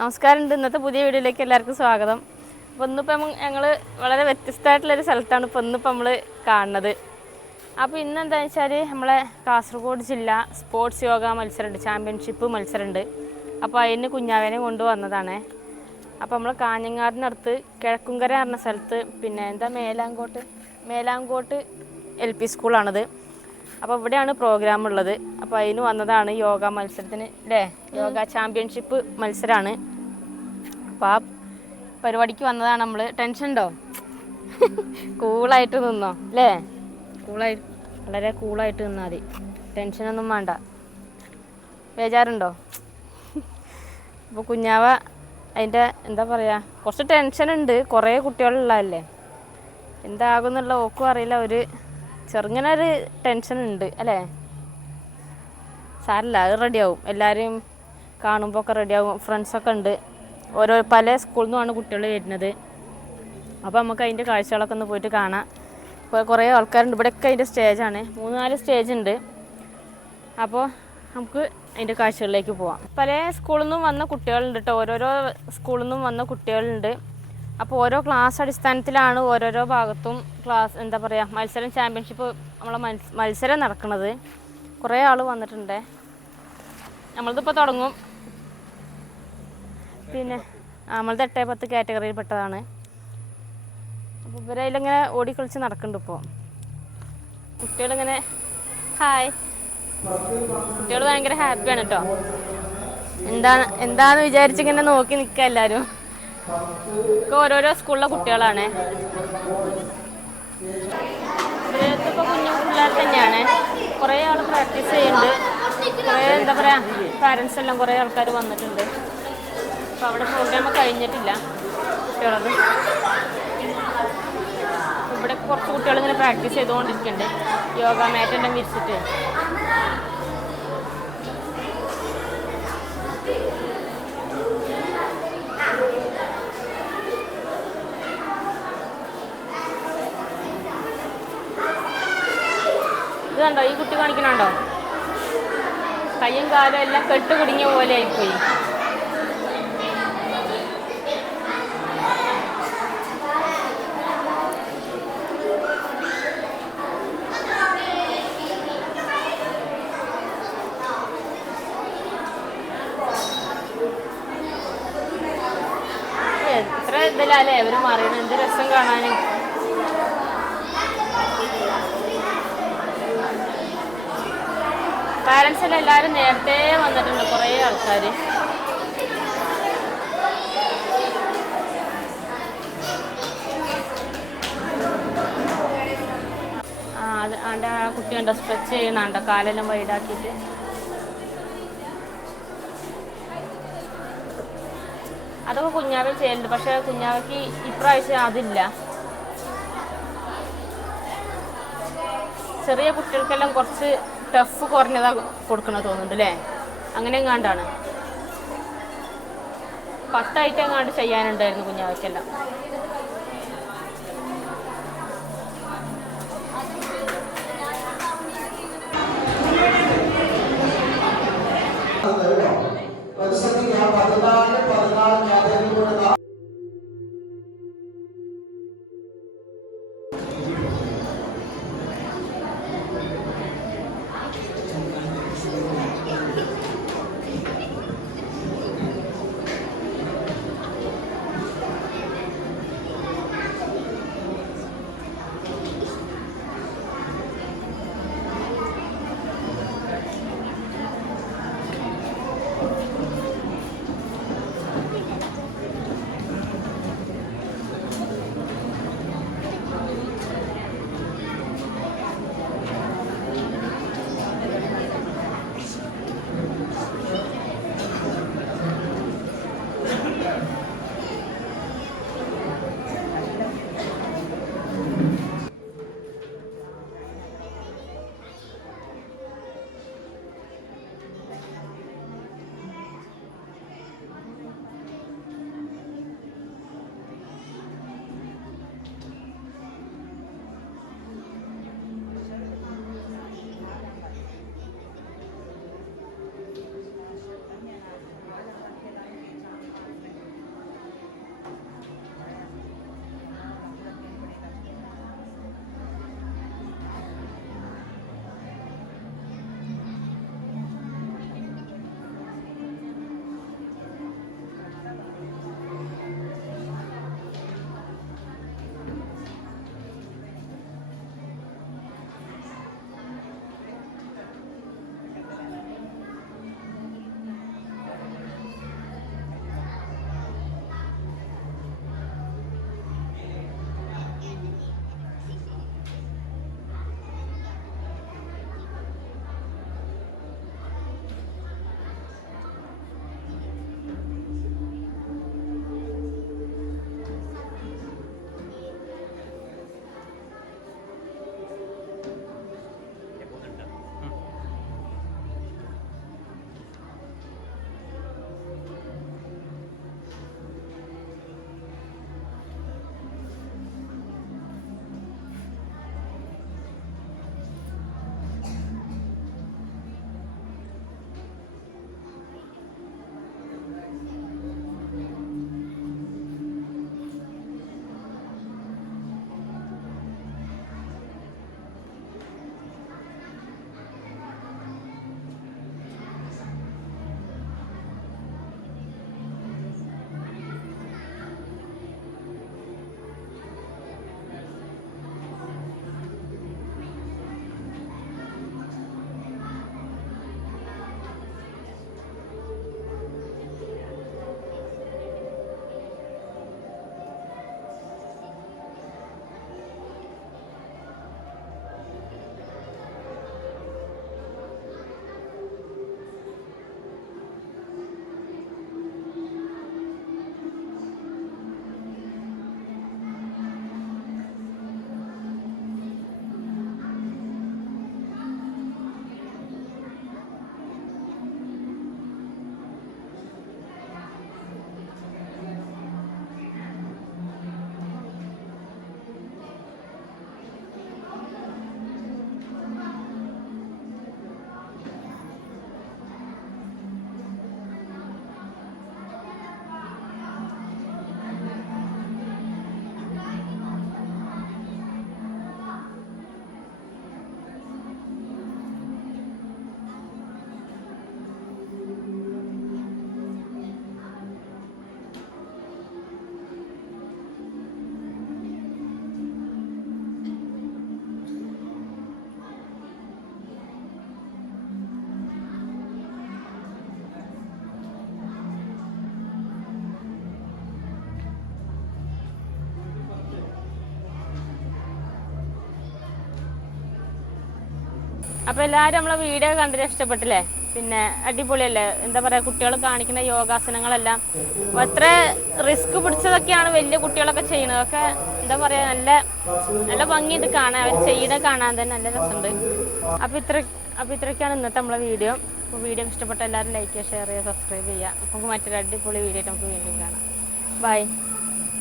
നമസ്കാരം. ഇന്നത്തെ പുതിയ വീഡിയോയിലേക്ക് എല്ലാവർക്കും സ്വാഗതം. അപ്പോൾ ഇന്നിപ്പം ഞങ്ങൾ വളരെ വ്യത്യസ്തമായിട്ടുള്ളൊരു സ്ഥലത്താണ് ഇപ്പോൾ ഇന്നിപ്പോൾ നമ്മൾ കാണുന്നത്. അപ്പോൾ ഇന്നെന്താണെന്ന് വെച്ചാൽ നമ്മളെ കാസർഗോഡ് ജില്ല സ്പോർട്സ് യോഗ മത്സരമുണ്ട്, ചാമ്പ്യൻഷിപ്പ് മത്സരമുണ്ട്. അപ്പോൾ അതിന് കുഞ്ഞാവേനെ കൊണ്ടുവന്നതാണ്. അപ്പോൾ നമ്മൾ കാഞ്ഞങ്ങാടിനടുത്ത് കിഴക്കുംകര പറഞ്ഞ സ്ഥലത്ത് പിന്നെ മേലാങ്കോട്ട് LP സ്കൂളാണിത്. അപ്പോൾ ഇവിടെയാണ് പ്രോഗ്രാം ഉള്ളത്. അപ്പോൾ അതിന് വന്നതാണ് യോഗ മത്സരത്തിന് അല്ലേ, യോഗ ചാമ്പ്യൻഷിപ്പ് മത്സരമാണ്. അപ്പോൾ ആ പരിപാടിക്ക് വന്നതാണ് നമ്മൾ. ടെൻഷൻ ഉണ്ടോ? കൂളായിട്ട് നിന്നോ അല്ലേ, വളരെ കൂളായിട്ട് നിന്നാൽ മതി, ടെൻഷനൊന്നും വേണ്ട. ബേജാറുണ്ടോ? അപ്പോൾ കുഞ്ഞാവ അതിൻ്റെ എന്താ പറയുക, കുറച്ച് ടെൻഷനുണ്ട്, കുറേ കുട്ടികളുള്ളതല്ലേ, എന്താകുന്നുള്ള ഓക്കും അറിയില്ല, ഒരു ചെറുങ്ങനെ ഒരു ടെൻഷൻ ഉണ്ട് അല്ലേ. സാരല്ല, അത് റെഡിയാവും, എല്ലാവരും കാണുമ്പോൾ ഒക്കെ റെഡിയാവും. ഫ്രണ്ട്സൊക്കെ ഉണ്ട്, പല സ്കൂളിൽ നിന്നുമാണ് കുട്ടികൾ വരുന്നത്. അപ്പോൾ നമുക്ക് അതിൻ്റെ കാഴ്ചകളൊക്കെ ഒന്ന് പോയിട്ട് കാണാം. ഇപ്പോൾ കുറേ ആൾക്കാരുണ്ട്, ഇവിടെയൊക്കെ അതിൻ്റെ സ്റ്റേജാണ്, 3-4 സ്റ്റേജ് ഉണ്ട്. അപ്പോൾ നമുക്ക് അതിൻ്റെ കാഴ്ചകളിലേക്ക് പോവാം. പല സ്കൂളിൽ നിന്നും വന്ന കുട്ടികളുണ്ട് കേട്ടോ, ഓരോരോ സ്കൂളിൽ നിന്നും വന്ന കുട്ടികളുണ്ട്. അപ്പോൾ ഓരോ ക്ലാസ് അടിസ്ഥാനത്തിലാണ് ഓരോരോ ഭാഗത്തും ക്ലാസ് എന്താ പറയുക മത്സരം, ചാമ്പ്യൻഷിപ്പ് നമ്മളെ മത്സരം നടക്കുന്നത്. കുറേ ആൾ വന്നിട്ടുണ്ട്. നമ്മളതിപ്പോൾ തുടങ്ങും. പിന്നെ നമ്മളത് 8-10 കാറ്റഗറിയിൽ പെട്ടതാണ്. അപ്പോൾ ഇവരതിലിങ്ങനെ ഓടിക്കളിച്ച് നടക്കുന്നുണ്ട്. ഇപ്പോൾ കുട്ടികളിങ്ങനെ ഹായ്, കുട്ടികൾ ഭയങ്കര ഹാപ്പിയാണ് കേട്ടോ. എന്താന്ന് വിചാരിച്ചിങ്ങനെ നോക്കി നിൽക്കുക എല്ലാവരും. ഒക്കെ ഓരോരോ സ്കൂളിലെ കുട്ടികളാണ്. ഇപ്പോൾ കുഞ്ഞു പിള്ളേർ തന്നെയാണ്. കുറേ ആൾ പ്രാക്ടീസ് ചെയ്യുന്നുണ്ട്. കുറേ എന്താ പറയുക പാരൻസ് എല്ലാം കുറേ ആൾക്കാർ വന്നിട്ടുണ്ട്. അപ്പോൾ അവിടെ പ്രോഗ്രാം കഴിഞ്ഞിട്ടില്ല കുട്ടികളത്. ഇവിടെ കുറച്ച് കുട്ടികളിങ്ങനെ പ്രാക്ടീസ് ചെയ്തുകൊണ്ടിരിക്കുന്നുണ്ട്, യോഗ മാറ്റെല്ലാം വിരിച്ചിട്ട്. ഇത് കണ്ടോ, ഈ കുട്ടി കാണിക്കണുണ്ടോ, കയ്യും കാലും എല്ലാം കെട്ട് കുടുങ്ങിയ പോലെ ആയിപ്പോയി. എത്ര ഇതിലല്ലേ അവർ മാറിയത്, എന്ത് രസം കാണാനും. പാരൻസ് എല്ലാം എല്ലാവരും നേരത്തെ വന്നിട്ടുണ്ട്, കുറേ ആൾക്കാർ. ആ കുട്ടിയുണ്ടോ സ്ട്രെച്ച് ചെയ്യണുണ്ടോ, കാലെല്ലാം വൈഡാക്കിയിട്ട്. അതൊക്കെ കുഞ്ഞാവ ചെയ്യുന്നുണ്ട്, പക്ഷേ കുഞ്ഞാവയ്ക്ക് ഇപ്രാവശ്യം അതില്ല. ചെറിയ കുട്ടികൾക്കെല്ലാം കുറച്ച് ടഫ് കുറഞ്ഞതാ കൊടുക്കണ തോന്നുന്നുണ്ട് അല്ലേ, അങ്ങനെ എങ്ങാണ്ടാണ്. 10 ഐറ്റം എങ്ങാണ്ട് ചെയ്യാനുണ്ടായിരുന്നു കുഞ്ഞാവയ്ക്കെല്ലാം. അപ്പോൾ എല്ലാവരും നമ്മളെ വീഡിയോ കണ്ടിട്ട് ഇഷ്ടപ്പെട്ടില്ലേ? പിന്നെ അടിപൊളിയല്ലേ? എന്താ പറയുക, കുട്ടികൾ കാണിക്കുന്ന യോഗാസനങ്ങളെല്ലാം അത്ര റിസ്ക് പിടിച്ചതൊക്കെയാണ് വലിയ കുട്ടികളൊക്കെ ചെയ്യുന്നതൊക്കെ. എന്താ പറയുക, നല്ല നല്ല ഭംഗിയുണ്ട് കാണാൻ, അവർ ചെയ്യുന്നത് കാണാൻ തന്നെ നല്ല രസമുണ്ട്. അപ്പോൾ ഇത്രയൊക്കെയാണ് ഇന്നത്തെ നമ്മളെ വീഡിയോ. അപ്പോൾ വീഡിയോ ഇഷ്ടപ്പെട്ട എല്ലാവരും ലൈക്ക് ചെയ്യുക, ഷെയർ ചെയ്യുക, സബ്സ്ക്രൈബ് ചെയ്യുക. അപ്പോൾ നമുക്ക് മറ്റൊരു അടിപൊളി വീഡിയോ ആയിട്ട് നമുക്ക് വീണ്ടും കാണാം. ബൈ.